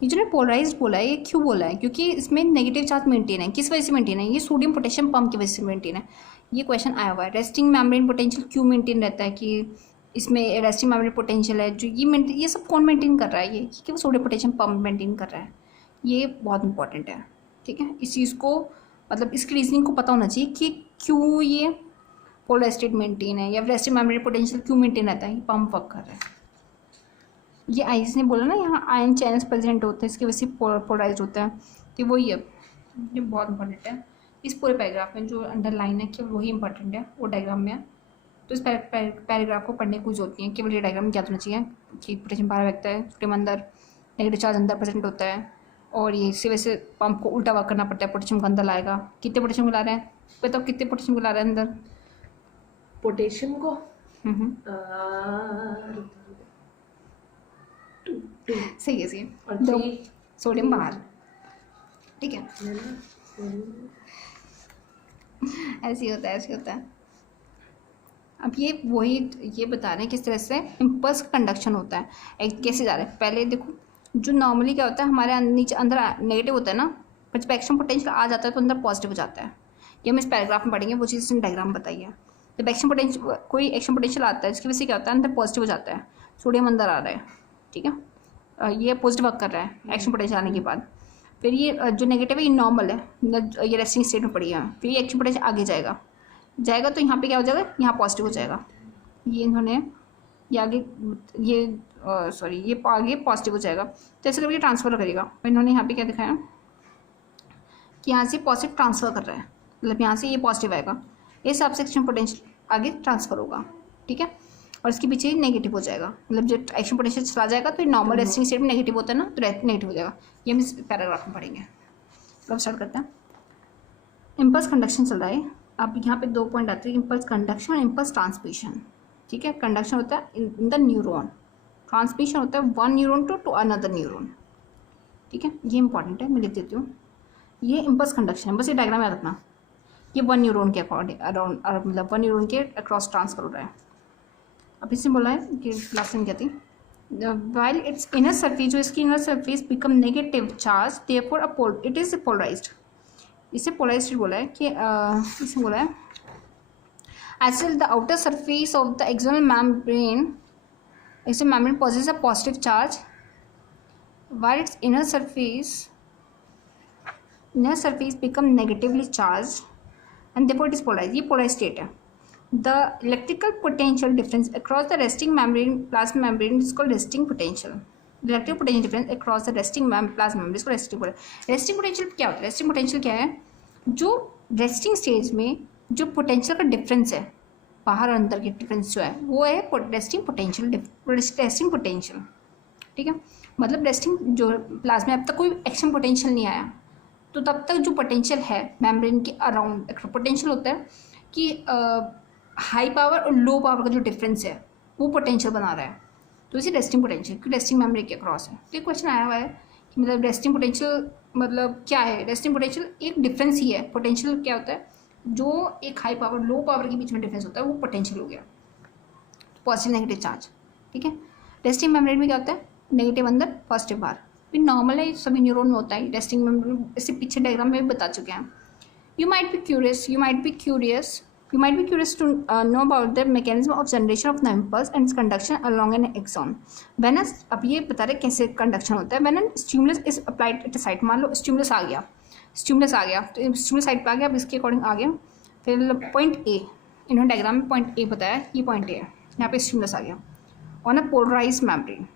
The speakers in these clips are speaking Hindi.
ये जो ने पोलराइज्ड बोला है, ये क्यों बोला है? क्योंकि इसमें नेगेटिव चार्ज मेंटेन है। किस वजह से मेंटेन है? ये सोडियम पोटेशियम पंप की वजह से मेंटेन है। ये क्वेश्चन आया हुआ है। रेस्टिंग मेम्ब्रेन पोटेंशियल क्यों मेंटेन रहता है? कि इसमें रेस्टिंग मेम्ब्रेन पोटेंशियल है जो ये सब कौन मेंटेन कर रहा है? ये कि वो सोडियम पोटेशियम पंप मेंटेन कर रहा है। ये बहुत इंपॉर्टेंट है, ठीक है। इस चीज़ को मतलब इसकी रीजनिंग को पता होना चाहिए कि क्यों ये पोलर स्टेट मेंटेन है या रेस्टिंग मेम्ब्रेन पोटेंशियल क्यों मेंटेन रहता है। ये पंप वर्क कर रहा है। ये आइस ने बोला ना, यहाँ आयन चैनल्स प्रेजेंट होते हैं, इसकी वजह से पोलराइज होता है। तो वही है, ये बहुत इंपॉर्टेंट है। इस पूरे पैराग्राफ में जो अंडरलाइन है केवल वही इंपॉर्टेंट है, वो डायग्राम में है। तो इस पैराग्राफ को पढ़ने की कोई जरूरत नहीं है, केवल ये डायग्राम याद होना चाहिए कि पोटेशियम बाहर रखता है, सोडियम अंदर, नेगेटिव चार्ज अंदर प्रेजेंट होता है। और ये इसी वजह से पंप को उल्टा वर्क करना पड़ता है, पोटेशियम को अंदर लाएगा। कितने पोटेशियम को ला रहे हैं बताओ? कितने पोटेशियम को ला रहे हैं अंदर? पोटेशियम को सही है, सही है। और दो सोडियम बाहर, ठीक है। ऐसे ही होता है, ऐसे होता है। अब ये वही ये बता रहे हैं किस तरह से इम्पल्स कंडक्शन होता है। एक कैसे जा रहा है पहले देखो। जो नॉर्मली क्या होता है, हमारे नीचे अंदर नेगेटिव होता है ना, जब एक्शन पोटेंशियल आ जाता है तो अंदर पॉजिटिव हो जाता है। ये हम इस पैराग्राफ में पढ़ेंगे, वो चीज़ इसने डायग्राम बताई है। जब एक्शन पोटेंशियल कोई एक्शन पोटेंशियल आता है, इसकी वजह से क्या होता है, अंदर पॉजिटिव हो जाता है, सोडियम अंदर आ रहा है, ठीक है। ये पॉजिटिव वर्क कर रहा है एक्शन पोटेंशियल आने के बाद। फिर ये जो नेगेटिव है ये नॉर्मल है, ये रेस्टिंग स्टेट में पड़ी है। फिर ये एक्शन पोटेंशियल आगे जाएगा तो यहाँ पे क्या हो जाएगा, यहाँ पॉजिटिव हो जाएगा। ये इन्होंने ये आगे ये सॉरी ये आगे पॉजिटिव हो जाएगा। तो ऐसे करके ट्रांसफर करेगा। और इन्होंने यहाँ पे क्या दिखाया कि यहाँ से पॉजिटिव ट्रांसफर कर रहा है, मतलब यहाँ से ये पॉजिटिव आएगा, इस हिसाब से एक्शन पोटेंशियल आगे ट्रांसफर होगा, ठीक है। और इसके पीछे नेगेटिव हो जाएगा, मतलब जब एक्शन पोटेंशियल चला जाएगा तो नॉर्मल रेस्टिंग स्टेट में नेगेटिव होता है ना, तो नेगेटिव हो जाएगा। ये हम इस पैराग्राफ में पढ़ेंगे। अब स्टार्ट करते हैं। इम्पल्स कंडक्शन चल रहा है। अब यहाँ पे 2 पॉइंट आते हैं, इम्पल्स कंडक्शन और इम्पल्स ट्रांसमिशन, ठीक है। कंडक्शन होता है इन द न्यूरॉन, ट्रांसमिशन होता है one neuron to another neuron, ठीक है। ये इंपॉर्टेंट है, मैं लिख देती हूँ। ये इम्पल्स कंडक्शन है, बस ये डायग्राम याद रखना। ये वन न्यूरॉन के अकॉर्डिंग अराउंड, मतलब वन न्यूरॉन के अक्रॉस ट्रांसफर हो रहा है। अब इसमें बोला है कि लास्ट टाइम क्या थी, वाइल इट्स इनर सरफेस, जो इसकी inner surface become negative charge, therefore it is polarized. इसे पोलराइज्ड बोला है कि इसमें बोला है as the outer surface of the axonal membrane possesses a positive charge, while its inner surface become negatively charged and therefore it is polarized. ये polarized state है। The electrical potential difference across the resting membrane plasma membrane is called resting potential. Electric potential difference across the resting plasma membrane, इसको रेस्टिंग पोटेंशियल क्या होता है? रेस्टिंग पोटेंशियल क्या है? जो रेस्टिंग स्टेज में जो पोटेंशियल का डिफरेंस है, बाहर और अंदर के डिफरेंस जो है, वो है रेस्टिंग पोटेंशियल, ठीक है। मतलब रेस्टिंग जो प्लाज्मा अब तक कोई एक्शन पोटेंशियल नहीं आया, तो तब तक जो पोटेंशियल है मेम्ब्रेन के अराउंड, पोटेंशियल होता है कि हाई पावर और लो पावर का जो डिफरेंस है वो पोटेंशियल बना रहा है, तो इसे रेस्टिंग पोटेंशियल, क्योंकि रेस्टिंग मेम्ब्रेन के अक्रॉस है। तो ये क्वेश्चन आया हुआ है कि मतलब रेस्टिंग पोटेंशियल मतलब क्या है? रेस्टिंग पोटेंशियल एक डिफरेंस ही है। पोटेंशियल क्या होता है? जो एक हाई पावर लो पावर के बीच में डिफरेंस होता है वो पोटेंशियल हो गया, पॉजिटिव नेगेटिव चार्ज, ठीक है। रेस्टिंग मेम्ब्रेन में क्या होता है? नेगेटिव अंदर पॉजिटिव बाहर। फिर नॉर्मल है, सभी न्यूरॉन में होता है रेस्टिंग मेम्ब्रेन, इससे पीछे डायग्राम में भी बता चुके हैं। You might be curious to know about the mechanism of generation of the impulse and its conduction along an axon. When अब ये बता रहे कैसे कंडक्शन होता है। When a stimulus is applied at a site, मान लो स्टिमुलस आ गया तो स्टिमुलस साइड पर आ गया, अब इसके अकॉर्डिंग आ गया। फिर पॉइंट ए, इन्होंने डायग्राम में पॉइंट ए बताया, ये पॉइंट ए है, यहाँ पे स्टिमुलस आ गया on a polarized membrane.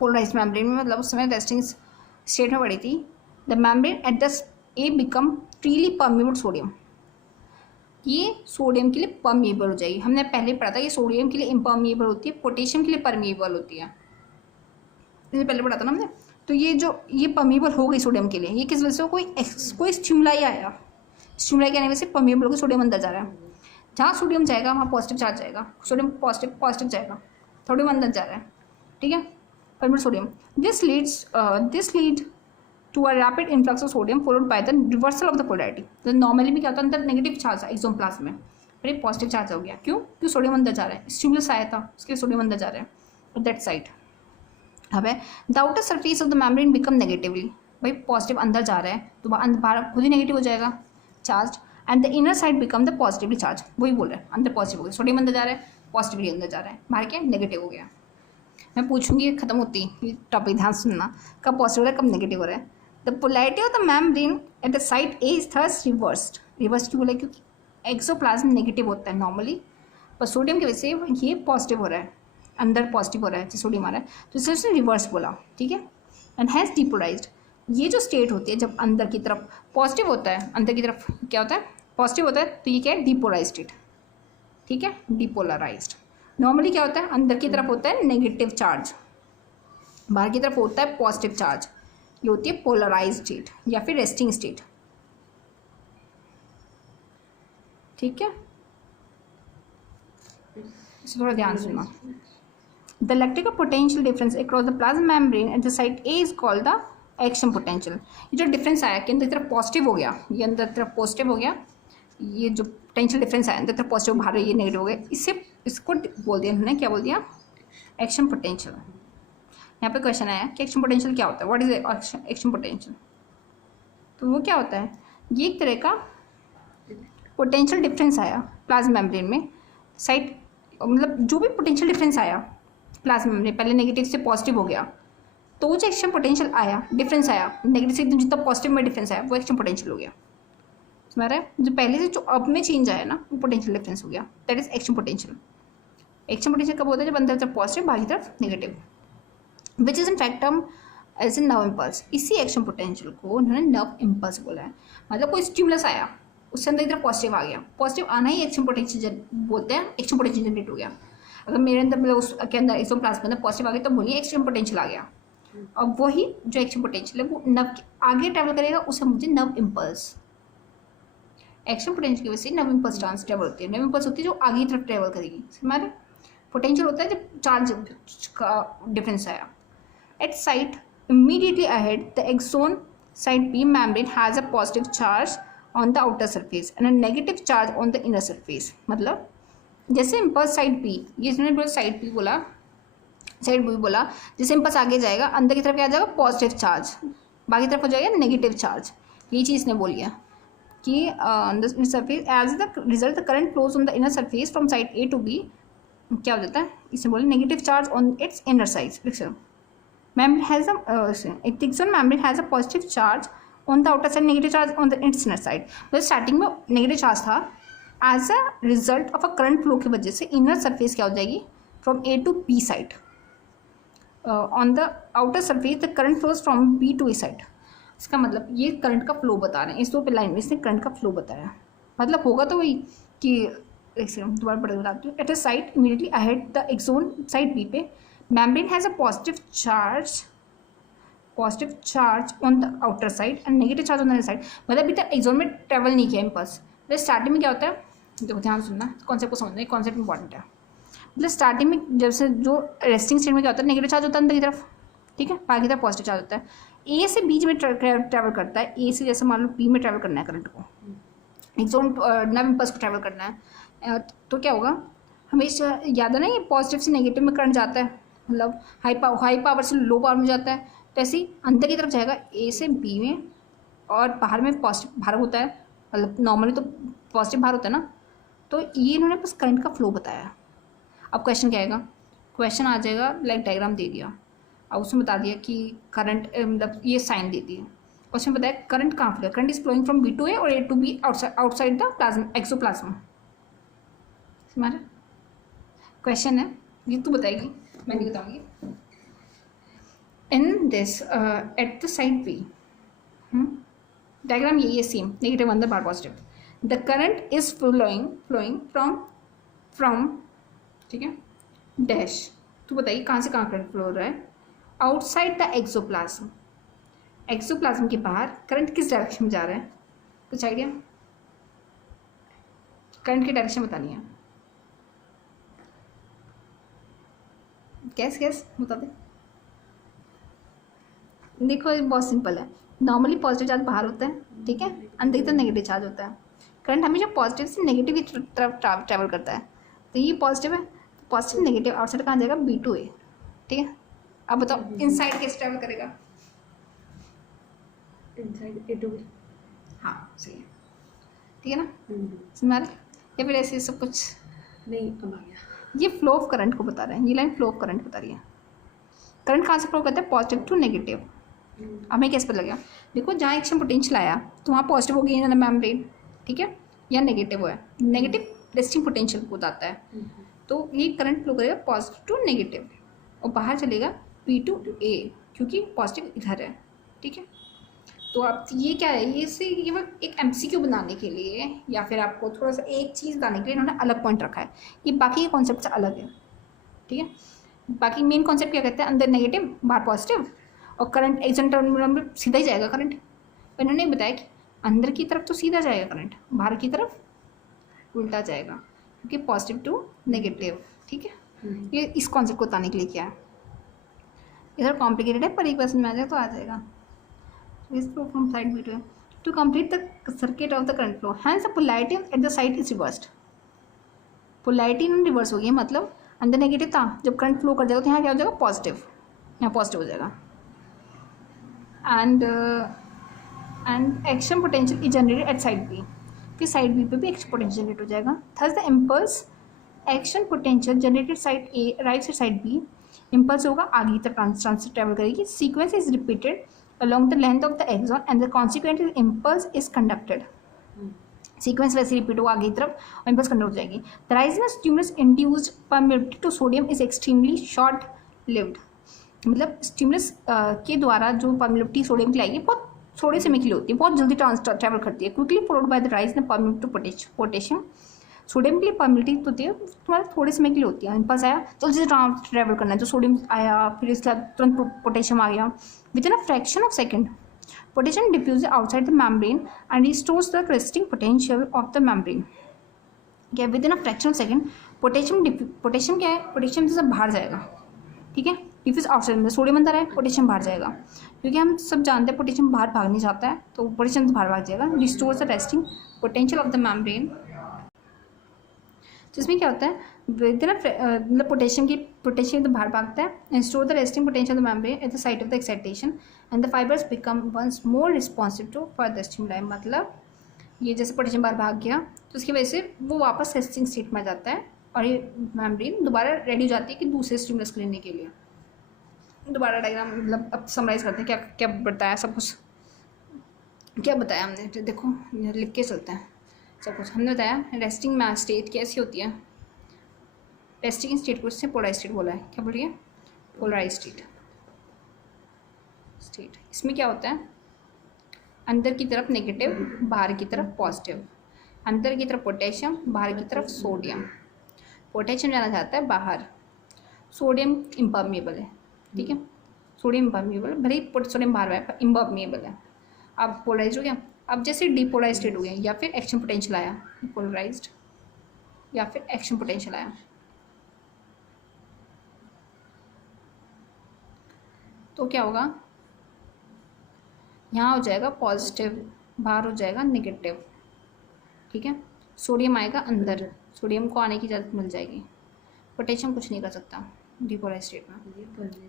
Polarized membrane में मतलब उस समय रेस्टिंग स्टेट में पड़ी थी। The membrane at the A become freely permeable sodium, ये सोडियम के लिए परमिएबल हो जाएगी। हमने पहले पढ़ा था ये सोडियम के लिए इम्परमिएबल होती है, पोटेशियम के लिए परमिएबल होती है, इससे पहले पढ़ा था ना हमने। तो ये परमिएबल हो गई सोडियम के लिए, ये किस वजह से? कोई स्टिमुलाई आया, स्टिमुलाई के आने वजह से परमिएबल होकर सोडियम अंदर जा रहा है। जहाँ सोडियम जाएगा वहाँ पॉजिटिव चार्ज जाएगा, सोडियम पॉजिटिव जाएगा, सोडियम अंदर जा रहा है, ठीक है, permeable sodium. This lead to a rapid influx of sodium followed by the reversal of the polarity। तो नॉर्मली भी क्या होता है, अंदर नेगेटिव चार्ज है एक्सोन प्लाज्मा में, फिर पॉजिटिव चार्ज हो गया। क्यों? क्योंकि सोडियम अंदर जा रहा है, स्टिमुलस आया था उसके सोडियम अंदर जा रहा है दैट साइड। अब है the outer surface of the membrane become negatively, भाई पॉजिटिव अंदर जा रहा है तो बाहर खुद ही नेगेटिव हो जाएगा charge, and the inner side become the positively charge, वही बोल रहा है अंदर पॉजिटिव हो गया, सोडियम अंदर जा रहा है पॉजिटिवली अंदर जा रहा है, बाहर क्या नेगेटिव हो गया। मैं पूछूंगी खत्म होती ये टॉपिक, ध्यान सुनना, कब पॉजिटिव हो रहा है कब नेगेटिव हो रहा है। The polarity of the membrane at the side A is thus reversed, reverse क्यों बोला क्योंकि एक्सोप्लाज्म नेगेटिव होता है नॉर्मली, पर सोडियम की वजह से ये पॉजिटिव हो रहा है, अंदर पॉजिटिव हो रहा है जैसे सोडियम आ रहा है, तो इसलिए उसने रिवर्स बोला, ठीक है। एंड हैज़ डिपोलाइज्ड, ये जो स्टेट होती है जब अंदर की तरफ पॉजिटिव होता है, अंदर की तरफ क्या होता है पॉजिटिव होता है, तो ये क्या है डिपोलाइज स्टेट, ठीक है, डिपोलराइज्ड। नॉर्मली क्या होता है अंदर की तरफ होता है नेगेटिव चार्ज, बाहर की तरफ होता है पॉजिटिव चार्ज, ये होती है पोलराइज स्टेट या फिर रेस्टिंग स्टेट, ठीक है। इसे थोड़ा ध्यान सुनना। The electrical potential difference across the plasma membrane at the side A is called the action potential. ये जो डिफरेंस आया कि अंदर की तरफ पॉजिटिव हो गया, ये अंदर की तरफ पॉजिटिव हो गया, ये जो पोटेंशियल डिफरेंस आया अंदर की तरफ पॉजिटिव बाहर ये नेगेटिव हो गया, इसको बोल दिया उन्होंने, क्या बोल दिया एक्शन पोटेंशियल। यहाँ पे क्वेश्चन आया कि एक्शन पोटेंशियल क्या होता है, व्हाट इज एक्शन पोटेंशियल, तो वो क्या होता है, ये एक तरह का पोटेंशियल डिफरेंस आया प्लाज्मा मेम्ब्रेन में, साइड मतलब जो भी पोटेंशियल डिफरेंस आया प्लाज्मा मेम्ब्रेन, पहले नेगेटिव से पॉजिटिव हो गया, तो जो एक्शन पोटेंशियल आया डिफरेंस आया नेगेटिव से एकदम जितना पॉजिटिव में डिफरेंस आया वो एक्शन पोटेंशियल हो गया, समझ रहा है। जो पहले से जो अब में चेंज आया ना वो पोटेंशियल डिफरेंस हो गया, that is action potential. Action potential कब होता है जब अंदर की तरफ पॉजिटिव बाहर की तरफ negative, which is in fact term as a nerve impulse. इसी एक्शन पोटेंशियल को उन्होंने नर्व इम्पल्स बोला है, मतलब कोई स्टिमुलस आया उससे अंदर की तरफ पॉजिटिव आ गया, पॉजिटिव आना ही एक्शन पोटेंशियल बोलते हैं, एक्शन पोटेंशियल जनरेट हो गया। अगर मेरे अंदर मतलब उसके अंदर एक्सोप्लाज्म में अंदर पॉजिटिव आ गया तो बोलिए एक्शन पोटेंशियल आ गया, और वही जो एक्शन पोटेंशियल है वो नर्व के आगे ट्रैवल करेगा, उसे मुझे नर्व इम्पल्स, एक्शन पोटेंशियल की वजह से नर्व इम्पल्स ट्रांस ट्रैवल होती है, नर्व इम्पल्स होती है जो आगे की तरफ ट्रैवल करेगी, हमारे पोटेंशियल होता है जब चार्ज का डिफरेंस आया। At site immediately ahead the axon side B membrane has a positive charge on the outer surface and a negative charge on the inner surface। मतलब जैसे इम्पल्स साइड बी, ये इसने बोला साइड बी बोला, साइड बी बोला, जैसे इम्पल्स आगे जाएगा अंदर की तरफ क्या आ जाएगा पॉजिटिव चार्ज, बाकी तरफ हो जाएगा नेगेटिव चार्ज, ये चीज़ ने बोली है कि surface as the result the current flows on the inner surface from side A to B, क्या हो जाता है इसने बोला negative charge on its inner side. Membrane has a axon membrane has a positive charge on the outer side, negative charge on the its inner side। मतलब स्टार्टिंग में नेगेटिव चार्ज था, as a result of a current flow की वजह से इनर सरफेस क्या हो जाएगी from A to B side, on the outer surface the current flows from B to A side. इसका मतलब ये करंट का फ्लो बता रहे हैं, इस दो लाइन में इसने करंट का फ्लो बताया, मतलब होगा तो वही कि दोबारा पढ़ बताती हूँ। At a side immediately ahead the axon side B पे membrane has a positive charge on the outer side and negative charge on the inner side। मतलब अभी तक एक्सोन में ट्रेवल नहीं किया इम्पल्स, मतलब स्टार्टिंग में क्या होता है, देखो ध्यान सुनना कॉन्सेप्ट को समझना, कॉन्सेप्ट इंपॉर्टेंट है। मतलब स्टार्टिंग में जब से जो रेस्टिंग स्टेट में क्या होता है नेगेटिव चार्ज होता है अंदर की तरफ, ठीक है, बाकी तरफ पॉजिटिव चार्ज होता है, ए से बीच में ट्रैवल करता है, ए से जैसे मान लो बी में ट्रैवल करना है करंट को, एक्सोन नर्व इम्पल्स को ट्रैवल करना है, तो क्या होगा हमेशा याद है ना, ये पॉजिटिव से नेगेटिव में करंट जाता है, मतलब हाई पावर से लो पावर में जाता है, तो ऐसे ही अंदर की तरफ जाएगा ए से बी में, और बाहर में पॉजिटिव भार होता है, मतलब नॉर्मली तो पॉजिटिव भार होता है ना, तो ये इन्होंने बस करंट का फ्लो बताया। अब क्वेश्चन क्या आएगा, क्वेश्चन आ जाएगा लाइक डायग्राम दे दिया, अब उसमें बता दिया कि करंट मतलब ये साइन दे दिए, उसमें बताया करंट कहाँ flow, current is flowing from B to A और A to B outside the plasma axoplasm. हमारा क्वेश्चन है, ये तू बताएगी मैं नहीं बताऊंगी। In this at the side B, diagram यही है सेम, नेगेटिव अंदर बाहर positive, the current is flowing from ठीक है डैश, तू बताइए कहाँ से कहाँ करंट फ्लो हो रहा है, आउटसाइड द एक्सोप्लाज्म, एक्सोप्लाज्म के बाहर करंट किस डायरेक्शन में जा रहा है, कुछ आइडिया, करंट की डायरेक्शन बतानी है, कैस बता दे। देखो ये बहुत सिंपल है, नॉर्मली पॉजिटिव चार्ज बाहर होता है, ठीक है, अंदर की तरफ नेगेटिव चार्ज होता है, करंट हमेशा पॉजिटिव से नेगेटिव की तरफ ट्रैवल करता है, तो ये पॉजिटिव है, पॉजिटिव नेगेटिव आउटसाइड कहाँ जाएगा बी टू ए, ठीक है, अब बताओ इनसाइड कैसे ट्रैवल करेगा? Inside it will. हाँ सही है, ठीक है ना, समझ आ रहा है? या फिर ऐसे सब कुछ? नहीं, अब आ गया। ये फ्लो ऑफ करंट को बता रहे हैं, ये लाइन फ्लो ऑफ करंट बता रही है। करंट कहाँ से फ्लो करता है? Positive to negative. हमें कैसे पता लगेगा? देखो जहाँ एक्शन पोटेंशियल आया तो वहाँ पॉजिटिव हो गई इन द मेम्ब्रेन, ठीक है, या नेगेटिव है, नेगेटिव रेस्टिंग पोटेंशियल को बताता है। तो ये करंट फ्लो करेगा पॉजिटिव टू नेगेटिव और बाहर चलेगा P टू A, क्योंकि पॉजिटिव इधर है, ठीक है। तो आप ये क्या है, ये से ये एक MCQ बनाने के लिए या फिर आपको थोड़ा सा एक चीज़ बताने के लिए इन्होंने अलग पॉइंट रखा है। ये बाकी के कॉन्सेप्ट से अलग है, ठीक है। बाकी मेन कॉन्सेप्ट क्या कहते हैं, अंदर नेगेटिव बाहर पॉजिटिव, और करंट एक्शन टर्मिनल में सीधा ही जाएगा करंट। इन्होंने बताया कि अंदर की तरफ तो सीधा जाएगा करंट, बाहर की तरफ उल्टा जाएगा, क्योंकि पॉजिटिव टू नेगेटिव, ठीक है। ये इस कॉन्सेप्ट को बताने के लिए क्या है। इधर कॉम्प्लिकेटेड है पर एक बार समझ में आ जाए तो आ जाएगा। Is flow from side B to A. To complete the circuit of the current flow, hence the polarity at the side is reversed. Polarity in reverse हो गई, मतलब अंदर नेगेटिव था, जब करंट फ्लो कर जाएगा तो यहाँ क्या हो जाएगा? पॉजिटिव, यहाँ पॉजिटिव हो जाएगा। And action potential is generated at side B, फिर साइड बी पे भी एक्शन पोटेंशियल जनरेट हो जाएगा। Thus the impulse action potential generated side A right से साइड बी, इम्पल्स होगा आगे तक ट्रांसफर ट्रेवल करेगी। Sequence is repeated along the length of the axon and the consequent impulse is conducted. Sequence वैसे रिपीट होगा आगे की तरफ और इम्पल्स कंडक्ट हो जाएगी। The rise in stimulus induced permittivity to sodium is extremely short lived, मतलब स्टिमुलस के द्वारा जो परमिटिविटी सोडियम की लाएगी बहुत थोड़े समय के लिए होती है, बहुत जल्दी ट्रैवल करती है। Quickly followed by the rise in permittivity to potassium, sodium के लिए परमिटिविटी होती है तुम्हारे थोड़े समय के लिए होती है। इम्पल्स आया जल्दी से ट्रैवल करना है, तो सोडियम आया, फिर इसके बाद तुरंत पोटेशियम आ गया। Within a fraction of second, potassium diffuses outside the membrane and restores the resting potential of the membrane. क्या है? Within a fraction of second, potassium क्या है? पोटेशियम से बाहर जाएगा, ठीक है। डिफ्यूज आउटसाइड में सोडियम अंदर है, पोटेशियम बाहर जाएगा, क्योंकि हम सब जानते हैं पोटेशियम बाहर भाग नहीं जाता है, तो पोटेशियम से बाहर भाग जाएगा। Restore the resting potential of the membrane. तो इसमें क्या होता है, मतलब पोटेशियम तो बाहर भागता है, and store the resting potential of the membrane at the site of the excitation and the fibres become once more responsive to further stimuli. मतलब ये जैसे पोटेशियम बाहर भाग गया तो उसकी वजह से वो वापस रेस्टिंग स्टेट में जाता है और ये मेम्ब्रेन दोबारा रेडी हो जाती है कि दूसरे स्टिमुलस लेने के लिए। दोबारा डायग्राम मतलब अब समराइज करते हैं क्या क्या बताया, सब कुछ क्या बताया हमने, देखो लिख के चलते हैं सब कुछ। हमने बताया रेस्टिंग में स्टेट कैसी होती है, रेस्टिंग स्टेट को इससे पोलराइज स्टेट बोला है। क्या बोलिए? Polarize state. इसमें क्या होता है, अंदर की तरफ नेगेटिव, बाहर की तरफ पॉजिटिव। अंदर की तरफ पोटेशियम, बाहर की तरफ सोडियम। पोटेशियम जाना चाहता है बाहर, सोडियम इम्परमिएबल है, ठीक है, सोडियम इम्परमिएबल, भले ही सोडियम बाहर है पर इम्परमिएबल है। अब पोलराइज हो गया। अब जैसे डिपोलराइज स्टेट हो गया या फिर एक्शन पोटेंशियल आया, पोलराइज्ड या फिर एक्शन पोटेंशियल आया, तो क्या होगा, यहाँ हो जाएगा पॉजिटिव, बाहर हो जाएगा नेगेटिव, ठीक है। सोडियम आएगा अंदर, सोडियम को आने की इजाज़त मिल जाएगी, पोटेशियम कुछ नहीं कर सकता डिपोलराइज स्टेट में।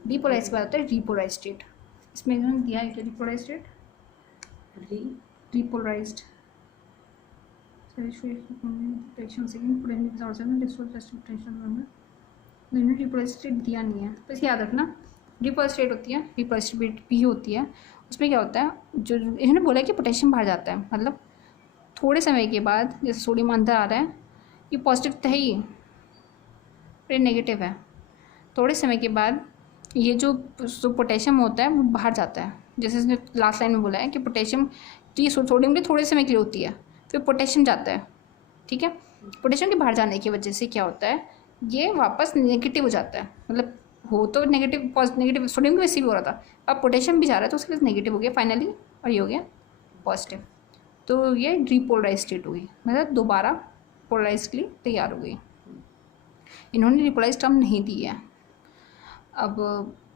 डिपोलराइज के बाद होता है रिपोलराइज स्टेट। इसमें इन्होंने दिया है क्या डिपोलराइज स्टेट, रिपोलराइज्ड रिपोलराइज स्टेट दिया नहीं है, बस याद रखना रिपोलराइज स्टेट होती है, रिपोलराइज स्टेट भी होती है। उसमें क्या होता है, जो इन्होंने बोला है कि पोटेशियम बाहर जाता है, मतलब थोड़े समय के बाद जैसे सोडियम अंदर आ रहा है, ये पॉजिटिव तो है ही फिर नेगेटिव है, थोड़े समय के बाद ये जो पोटेशियम होता है वो बाहर जाता है। जैसे इसने लास्ट लाइन में बोला है कि पोटेशियम तो ये सोडियम के थोड़े समय के लिए होती है, फिर पोटेशियम जाता है, ठीक है। पोटेशियम के बाहर जाने की वजह से क्या होता है, ये वापस नेगेटिव हो जाता है, मतलब हो तो नेगेटिव नेगेटिव सोडियम की वजह से भी हो रहा था, अब पोटेशियम भी जा रहा है तो उसके वजह नेगेटिव हो गया फाइनली, और ये हो गया पॉजिटिव। तो ये रिपोलराइज स्टेट हुई, मतलब दोबारा पोलराइज के लिए तैयार हो गई। इन्होंने रिपोलराइज टर्म नहीं दी है, अब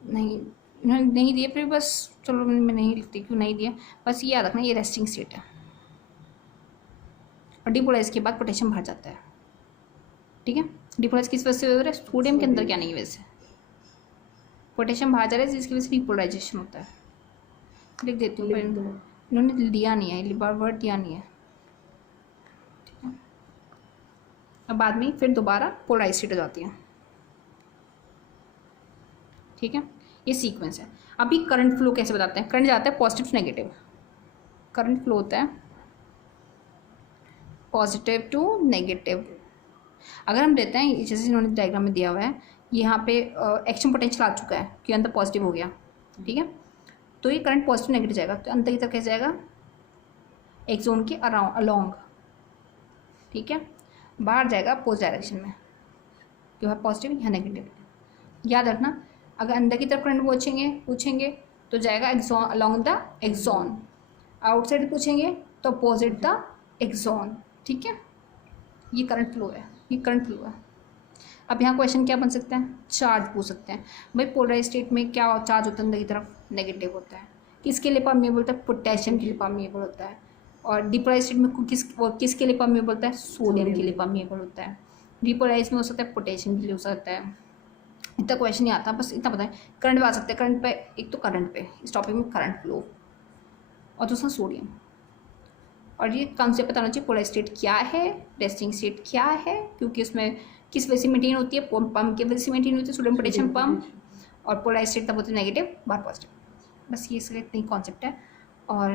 नहीं इन्होंने नहीं दिए, फिर बस चलो मैं नहीं लिखती क्यों नहीं दिया, बस ये याद रखना ये रेस्टिंग स्टेट है और डिपोलराइज के बाद पोटेशियम बाहर जाता है, ठीक है। डिपोलराइज किस वजह से हो रहा है, सोडियम के अंदर क्या नहीं वजह से, पोटेशियम बाहर जा रहा है जिसकी वजह से रिपोलराइजेशन होता है। लिख देती हूँ, पर लिख दो। इन्होंने दिया नहीं है, लिबार वर्ड दिया नहीं है, ठीक है। अब बाद में फिर दोबारा पोलराइज स्टेट हो जाती है, ठीक है। ये सीक्वेंस है। अभी करंट फ्लो कैसे बताते हैं? करंट जाता है positive to negative, current flow होता है पॉजिटिव टू नेगेटिव। अगर हम देते हैं जैसे इन्होंने डायग्राम में दिया हुआ है, यहाँ पे एक्शन पोटेंशियल आ चुका है कि अंदर पॉजिटिव हो गया, ठीक है। तो ये करंट पॉजिटिव नेगेटिव जाएगा, तो अंदर की तरफ कैसे जाएगा? एक जोन के अराउंड अलोंग, ठीक है। बाहर जाएगा अपोज डायरेक्शन में, जो है पॉजिटिव या नेगेटिव। याद रखना, अगर अंदर की तरफ करंट पूछेंगे तो जाएगा axon along the axon, outside पूछेंगे तो अपोजिट द एक्सॉन, ठीक है। ये करंट फ्लो है, ये करंट फ्लो है। अब यहाँ क्वेश्चन क्या बन सकता है? चार्ज पूछ सकते हैं। भाई पोलराइज स्टेट में क्या चार्ज होता है? अंदर की तरफ नेगेटिव होता है। किसके लिए परमिएबल होता है? पोटेशियम के लिए परमिएबल होता है। और डिपोलराइज स्टेट में किसके लिए परमिएबल होता है? सोडियम के लिए परमिएबल होता है। डिपोलराइज में हो सकता है पोटेशियम के लिए हो सकता है। इतना क्वेश्चन नहीं आता, बस इतना पता है। करंट पे आ सकते हैं, करंट पे एक तो करंट पे इस टॉपिक में करंट फ्लो, और दूसरा सोडियम। और ये कॉन्सेप्ट पता होना चाहिए पोलराइज स्टेट क्या है, रेस्टिंग स्टेट क्या है, क्योंकि उसमें किस वजह से मेंटेन होती है? पंप की वजह से मेंटेन होती है, सोडियम पोटेशियम पंप। और पोलराइज स्टेट तब होती है नेगेटिव, बाहर पॉजिटिव। बस ये इसका इतना ही कॉन्सेप्ट है। और